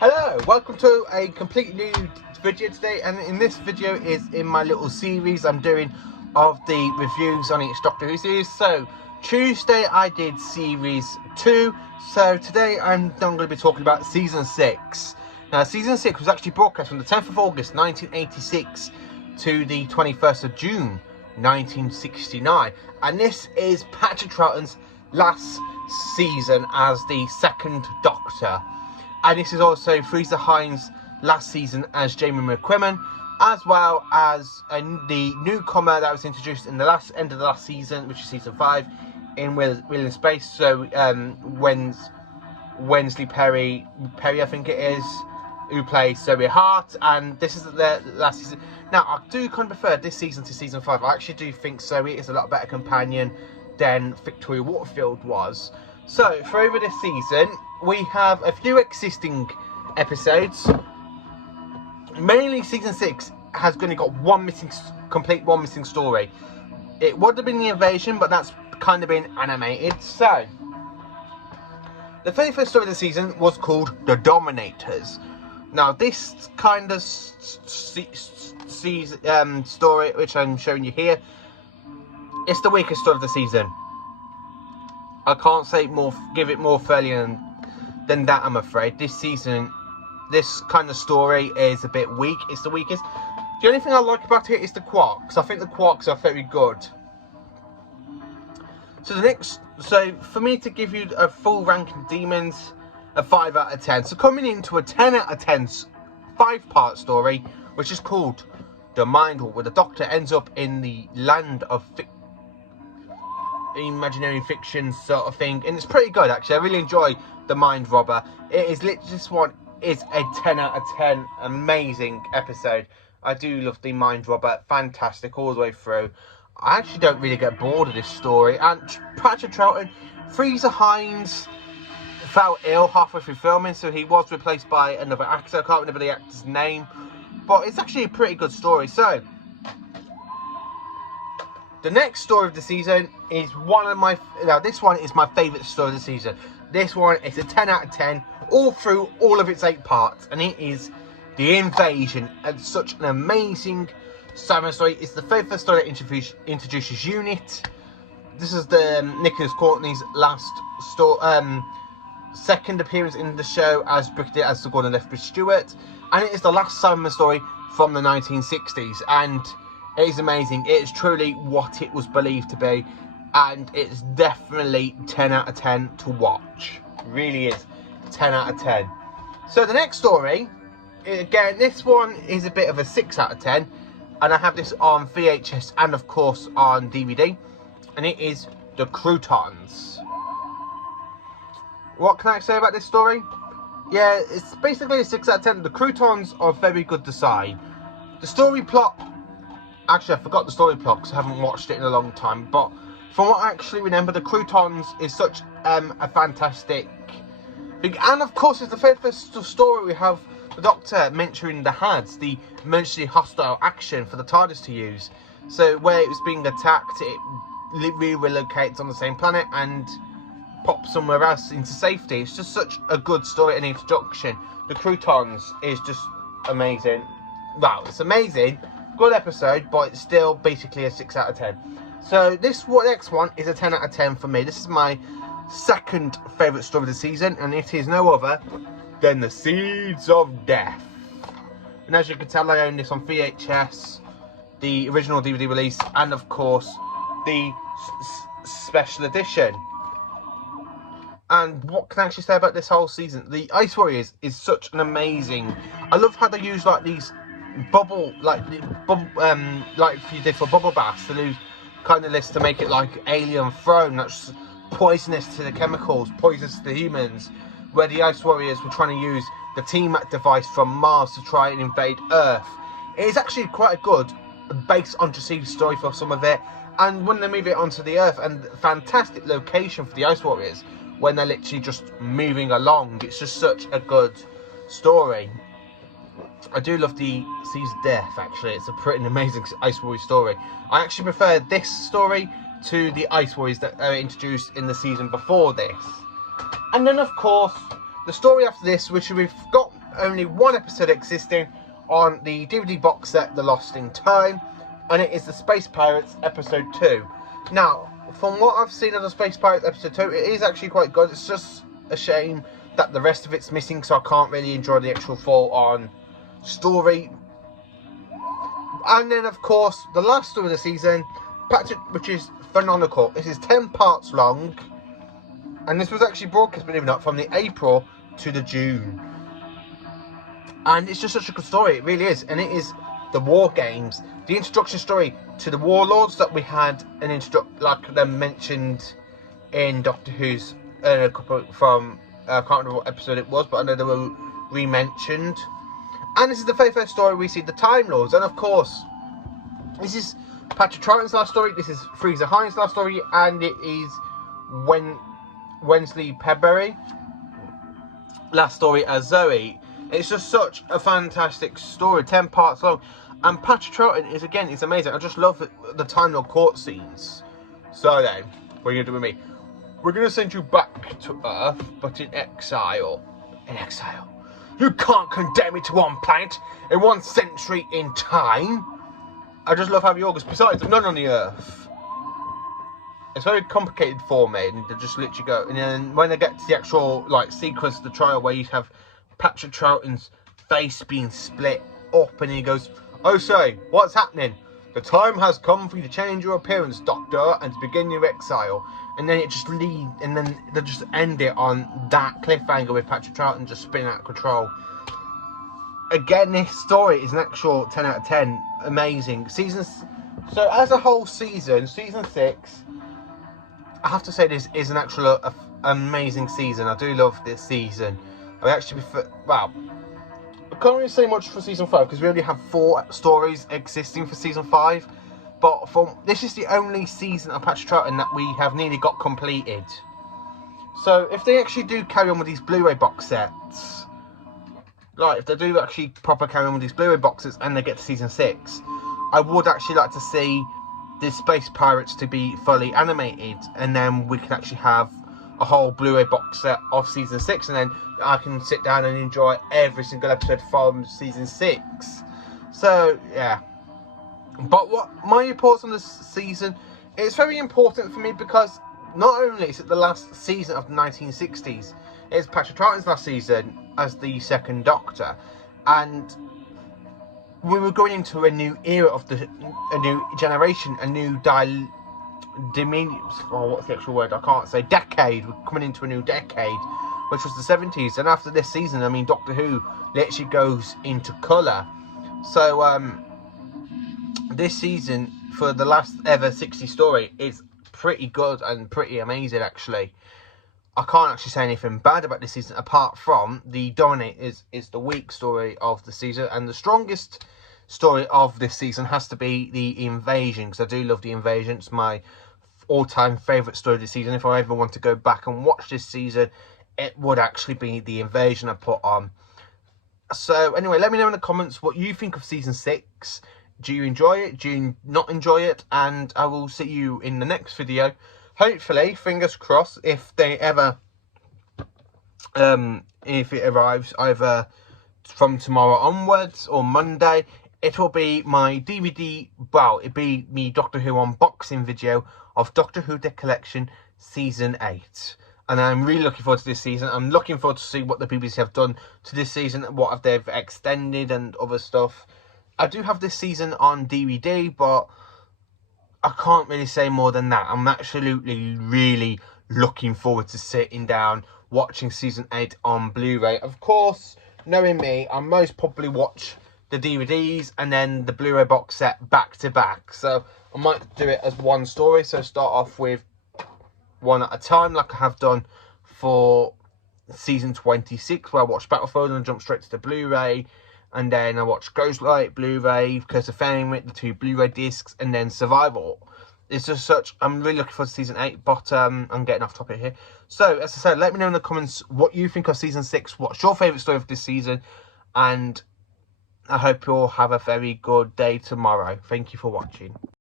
Hello, welcome to a completely new video today, and in this video is in my little series I'm doing of the reviews on each Doctor Who series. So Tuesday I did series 2, so today I'm going to be talking about season 6. Now season 6 was actually broadcast from the 10th of August 1986 to the 21st of June 1969, and this is Patrick Troughton's last season as the second Doctor. And this is also Fraser Hines' last season as Jamie McCrimmon, as well as the newcomer that was introduced in the end of the last season, which is season 5, in William Space. So Wensley Perry, I think it is, who plays Zoe Hart, and this is the last season. Now, I do kind of prefer this season to season 5. I actually do think Zoe is a lot better companion than Victoria Waterfield was. So, for over this season, we have a few existing episodes. Mainly season 6 has only got one missing story. It would have been the invasion, but that's kind of been animated. So, the very first story of the season was called The Dominators. Now, this kind of story, which I'm showing you here, it's the weakest story of the season. I can't say more, give it more fairly than that, I'm afraid. This season, this kind of story is a bit weak. It's the weakest. The only thing I like about it is the Quarks. I think the Quarks are very good. So for me to give you a full ranking of Demons, a 5 out of 10. So coming into a 10 out of 10 5-part story, which is called The Mind War, where the Doctor ends up in the land of imaginary fiction sort of thing, and it's pretty good actually. I really enjoy The Mind Robber. This one is a 10 out of 10 amazing episode. I do love The Mind Robber, fantastic all the way through. I actually don't really get bored of this story. And Patrick Troughton, Fraser Hines fell ill halfway through filming, so he was replaced by another actor. I can't remember the actor's name, but it's actually a pretty good story. So the next story of the season is this one is my favourite story of the season. This one is a 10 out of 10 all through all of its 8 parts, and it is The Invasion. And such an amazing Simon story. It's the very first story that introduces Unit. This is the Nicholas Courtney's last second appearance in the show as Brigadier as Sir Gordon Lethbridge Stewart, and it is the last Simon story from the 1960s, and it is amazing. It is truly what it was believed to be, and it's definitely 10 out of 10 to watch. It really is 10 out of 10. So the next story, again, this one is a bit of a 6 out of 10, and I have this on VHS and of course on DVD, and it is The Croutons. What can I say about this story? Yeah, it's basically a 6 out of 10. The Croutons are very good design. The story plot, actually I forgot the story plot because I haven't watched it in a long time, but from what I actually remember, The Croutons is such a fantastic thing. And of course, it's the very first story we have the Doctor mentoring the HADs, the emergency hostile action for the TARDIS to use. So where it was being attacked, it relocates on the same planet and pops somewhere else into safety. It's just such a good story and introduction. The Croutons is just amazing. Wow, it's amazing. Good episode, but it's still basically a 6 out of 10. So this next one is a 10 out of 10 for me. This is my second favourite story of the season, and it is no other than The Seeds of Death. And as you can tell, I own this on VHS, the original DVD release, and of course the special edition. And what can I actually say about this whole season? The Ice Warriors is such an amazing. I love how they use like these like you did for bubble baths, to do kind of this to make it like Alien Throne, that's poisonous to the chemicals, poisonous to humans. Where the Ice Warriors were trying to use the T-Mac device from Mars to try and invade Earth. It is actually quite a good based on Tracy's story for some of it, and when they move it onto the Earth, and fantastic location for the Ice Warriors when they're literally just moving along. It's just such a good story. I do love the Seas of Death, actually. It's a pretty amazing Ice Warriors story. I actually prefer this story to the Ice Warriors that are introduced in the season before this. And then, of course, the story after this, which we've got only one episode existing on the DVD box set, The Lost in Time, and it is the Space Pirates Episode 2. Now, from what I've seen of the Space Pirates Episode 2, it is actually quite good. It's just a shame that the rest of it's missing, so I can't really enjoy the actual full-on story. And then, of course, the last story of the season, which is phenomenal. This is 10 parts long, and this was actually broadcast, believe it or not, from the April to the June. And it's just such a good story, it really is. And it is the War Games, the introduction story to the Warlords that we had like them mentioned in Doctor Who's a couple from I can't remember what episode it was, but I know they were re-mentioned. And this is the very first story we see the Time Lords, and of course, this is Patrick Troughton's last story. This is Freezer Hines' last story, and it is Wensley Pedbury last story as Zoe. It's just such a fantastic story, 10 parts long. And Patrick Troughton is amazing. I just love the Time Lord court scenes. So then, what are you going to do with me? We're going to send you back to Earth, but in exile. In exile. You can't condemn me to one planet in 1 century in time. I just love how he August. Besides, I'm not on the Earth. It's very complicated for me, and they just literally go. And then when they get to the actual sequence of the trial, where you have Patrick Troughton's face being split up, and he goes, "Oh, say, what's happening? The time has come for you to change your appearance, Doctor, and to begin your exile." And then it just leads, and then they just end it on that cliffhanger with Patrick Troughton just spinning out of control. Again, this story is an actual 10 out of 10. Amazing. So as a whole season 6, I have to say this is an actual amazing season. I do love this season. I actually I can't really say much for season 5 because we only have 4 stories existing for season 5. But this is the only season of Patrick Troughton that we have nearly got completed. So if they actually do carry on with these Blu-ray box sets, if they do actually proper carry on with these Blu-ray boxes and they get to season 6, I would actually like to see the Space Pirates to be fully animated, and then we can actually have a whole Blu-ray box set of season 6, and then I can sit down and enjoy every single episode from season 6. So yeah. But what my reports on this season, it's very important for me because not only is it the last season of the 1960s, it's Patrick Troughton's last season as the second Doctor, and we were going into a new era of a new generation, a new what's the actual word? I can't say. Decade. We're coming into a new decade, which was the 70s. And after this season, I mean, Doctor Who literally goes into colour. So this season, for the last ever 60 story, is pretty good and pretty amazing, actually. I can't actually say anything bad about this season, apart from the Dominators is the weak story of the season, and the strongest story of this season has to be the Invasion, because I do love the Invasion. It's my all-time favourite story of the season. If I ever want to go back and watch this season, it would actually be the Invasion I put on. So anyway, let me know in the comments what you think of season 6. Do you enjoy it? Do you not enjoy it? And I will see you in the next video. Hopefully, fingers crossed, if they ever, if it arrives either from tomorrow onwards or Monday, it will be my DVD, it'll be me Doctor Who unboxing video of Doctor Who The Collection Season 8. And I'm really looking forward to this season. I'm looking forward to see what the BBC have done to this season, what have they've extended and other stuff. I do have this season on DVD, but I can't really say more than that. I'm absolutely really looking forward to sitting down, watching season 8 on Blu-ray. Of course, knowing me, I most probably watch the DVDs and then the Blu-ray box set back to back. So I might do it as one story. So start off with one at a time, like I have done for season 26, where I watched Battlefield and I jumped straight to the Blu-ray. And then I watched Ghostlight, Blu-ray, Curse of Fame, the 2 Blu-ray discs, and then Survival. It's just such, I'm really looking forward to season 8, but I'm getting off topic here. So, as I said, let me know in the comments what you think of season 6, what's your favourite story of this season, and I hope you all have a very good day tomorrow. Thank you for watching.